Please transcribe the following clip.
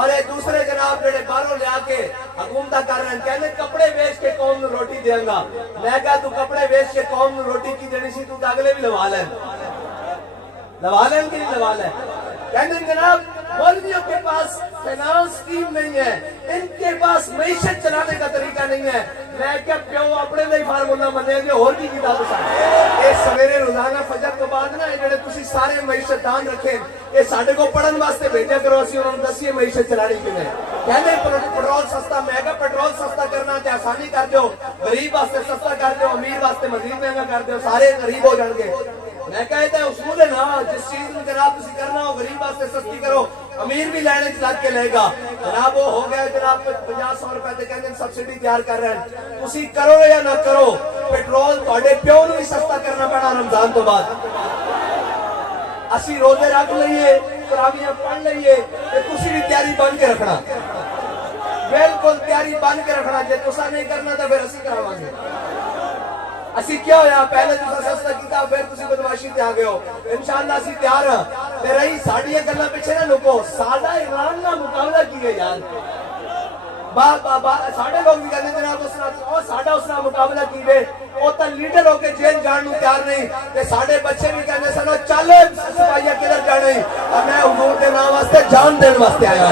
اور ایک دوسرے جناب جڑے باہروں لے کے حکومت کر رہے ہیں کہنے کپڑے بیچ کے قوم نو روٹی دیں گا. میں کہا تو کپڑے بیچ کے قوم نو روٹی کی دینی سی تو اگلے بھی لوا لیں کہ نہیں لوا لیں. کہنے جناب مولویوں کے پاس فائنانس اسکیم نہیں ہے, ان کے پاس معیشت چلانے کا طریقہ نہیں ہے. میں کیا پیو اپنے نہیں فارمولا منے گے اور کی کیتا تو سارے یہ سویرے روزانہ فجر تو بعد نا جڑے تسی سارے معیشت دان رکھیں یہ ساڈے کو پڑھن واسطے بھیجا کرو, اسی انہوں نے دسیے معیشت چلانی کیویں. کہنے پیٹرول سستا, میں کہا پیٹرول سستا کرنا تے آسانی کر دیو, غریب واسطے سستا کر دیو, امیر واسطے مزید مہنگا کر دیو, سارے غریب ہو جان گے. میں کہتا ہے اصول ہے نا, جس چیز میں جناب تسی کرنا ہو غریب واسطے سستی کرو, امیر بھی لینے لگ کے لے گا. جناب وہ ہو گیا جناب 50-100 روپے تے کہندے سبسڈی تیار کر رہے ہیں. تسی کرو یا نہ کرو پیٹرول تواڈے پیو نوں بھی سستا کرنا پینا رمضان تو بعد. اسی روزے رکھ لئیے, تراویح پڑھ لئیے, تے تسی بھی تیاری بن کے رکھنا, بالکل تیاری بن کے رکھنا. جے تسا نہیں کرنا تو پھر اسی کراواں گے. اسی کیا ہویا پہلے تسا سستا کیتا پھر تسی بدماشی تے آ گئے ہو. انشاءاللہ اسی تیار ہاں. تے رہی ساڈی گلاں پیچھے نہ لکو, ساڈا ایران نال مقابلہ کیے یار. ساڈے لوگ بھی کہتے ہیں جناب ساڈا اس نال مقابلہ کیے, وہ تو لیڈر ہو کے جیل جان نوں تیار نہیں. تے ساڈے بچے بھی کہتے سنو چل سپاہیاں کدھر جانے, اور میں حضور دے نام واسطے جان دین واسطے آیا.